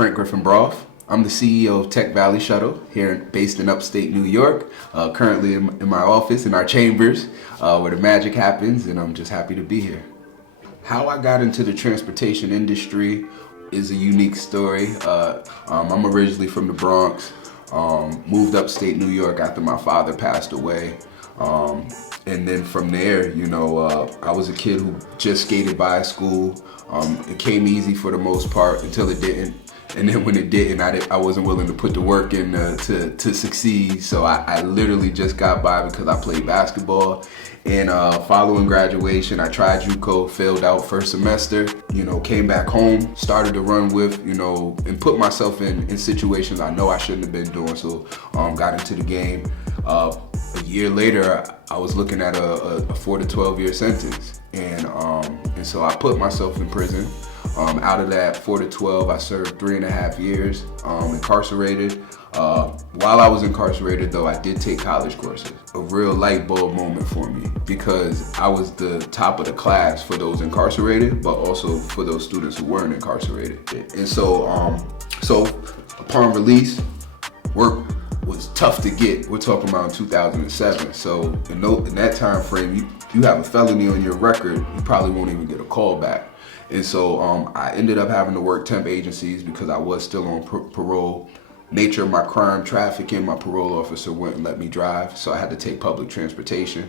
Trent Griffin Braaf. I'm the CEO of Tech Valley Shuttle here based in upstate New York, currently in my office, in our chambers, where the magic happens, and I'm just happy to be here. How I got into the transportation industry is a unique story. I'm originally from the Bronx, moved upstate New York after my father passed away. And then from there, I was a kid who just skated by school. It came easy for the most part until it didn't. And then when it didn't, I wasn't willing to put the work in to succeed. So I literally just got by because I played basketball. And following graduation, I tried JUCO, failed out first semester, came back home, started to run with, and put myself in situations I know I shouldn't have been doing. So got into the game. A year later, I was looking at a 4 to 12 year sentence. And so I put myself in prison. Out of that 4 to 12, I served 3.5 years incarcerated. While I was incarcerated, though, I did take college courses. A real light bulb moment for me because I was the top of the class for those incarcerated, but also for those students who weren't incarcerated. And so upon release, work was tough to get. We're talking about in 2007. So in that time frame, you have a felony on your record, you probably won't even get a call back. And so I ended up having to work temp agencies because I was still on parole. Nature of my crime, trafficking, my parole officer wouldn't let me drive, so I had to take public transportation.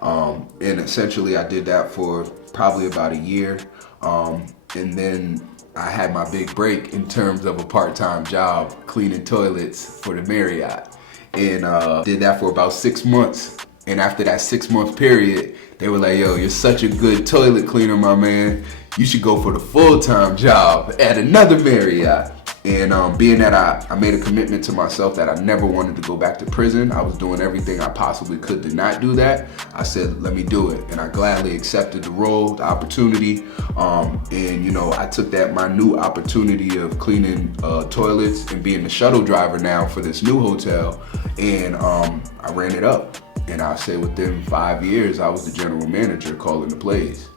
And essentially I did that for probably about a year. And then I had my big break in terms of a part-time job cleaning toilets for the Marriott. And did that for about 6 months. And after that 6-month period, they were like, yo, you're such a good toilet cleaner, my man. You should go for the full-time job at another Marriott. And being that I made a commitment to myself that I never wanted to go back to prison, I was doing everything I possibly could to not do that. I said, let me do it. And I gladly accepted the role, the opportunity. I took my new opportunity of cleaning toilets and being the shuttle driver now for this new hotel. And I ran it up. And I say within 5 years, I was the general manager calling the plays.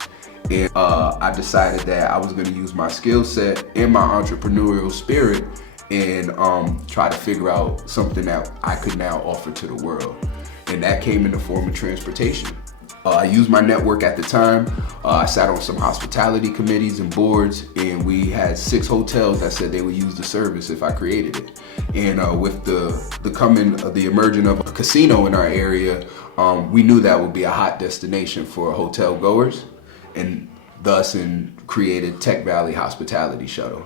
And I decided that I was going to use my skill set and my entrepreneurial spirit and try to figure out something that I could now offer to the world. And that came in the form of transportation. I used my network at the time. I sat on some hospitality committees and boards, and we had 6 hotels that said they would use the service if I created it. And with the emerging of a casino in our area, we knew that would be a hot destination for hotel goers, and thus created Tech Valley Hospitality Shuttle.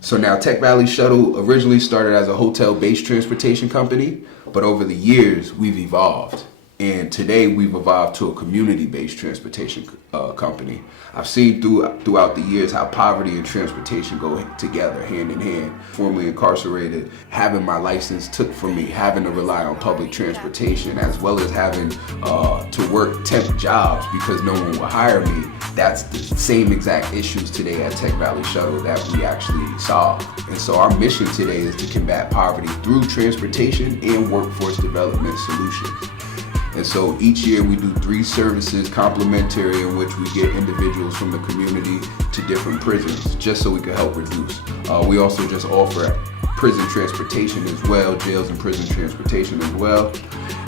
So now Tech Valley Shuttle originally started as a hotel-based transportation company, but over the years we've evolved. And today we've evolved to a community-based transportation company. I've seen throughout the years how poverty and transportation go together, hand in hand. Formerly incarcerated, having my license took from me, having to rely on public transportation, as well as having to work temp jobs because no one will hire me. That's the same exact issues today at Tech Valley Shuttle that we actually solve. And so our mission today is to combat poverty through transportation and workforce development solutions. And so each year we do 3 services complimentary in which we get individuals from the community to different prisons just so we can help reduce. We also just offer prison transportation as well, jails and prison transportation as well.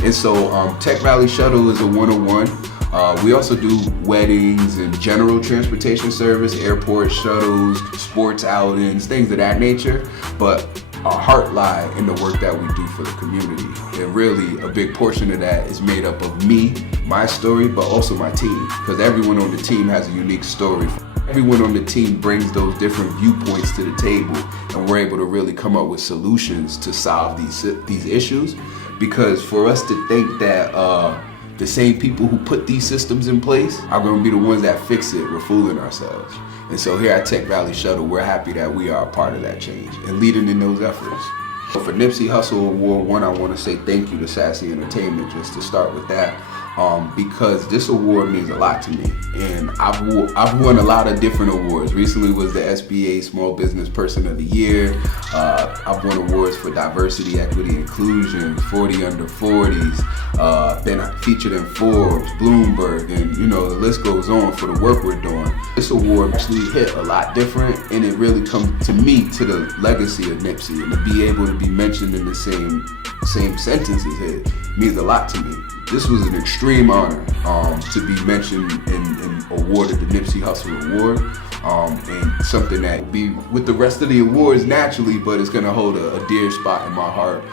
And so Tech Valley Shuttle is a 101. We also do weddings and general transportation service, airport shuttles, sports outings, things of that nature. But our heart lie in the work that we do for the community. And really a big portion of that is made up of me, my story, but also my team, because everyone on the team has a unique story. Everyone on the team brings those different viewpoints to the table, and we're able to really come up with solutions to solve these issues. Because for us to think that the same people who put these systems in place are going to be the ones that fix it, we're fooling ourselves. And so here at Tech Valley Shuttle, we're happy that we are a part of that change and leading in those efforts. For Nipsey Hussle Award 1, I want to say thank you to Sassy Entertainment, just to start with that. because this award means a lot to me. And I've won a lot of different awards. Recently was the SBA Small Business Person of the Year. I've won awards for diversity, equity, inclusion, 40 under 40s, been featured in Forbes, Bloomberg, and the list goes on for the work we're doing. This award actually hit a lot different, and it really comes to me to the legacy of Nipsey, and to be able to be mentioned in the same sentences here means a lot to me. This was an extreme honor to be mentioned and awarded the Nipsey Hussle Award, and something that will be with the rest of the awards naturally, but it's going to hold a dear spot in my heart,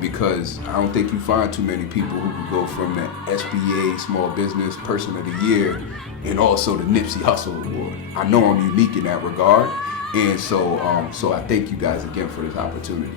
because I don't think you find too many people who can go from the SBA Small Business Person of the Year and also the Nipsey Hussle Award. I know I'm unique in that regard, and so I thank you guys again for this opportunity.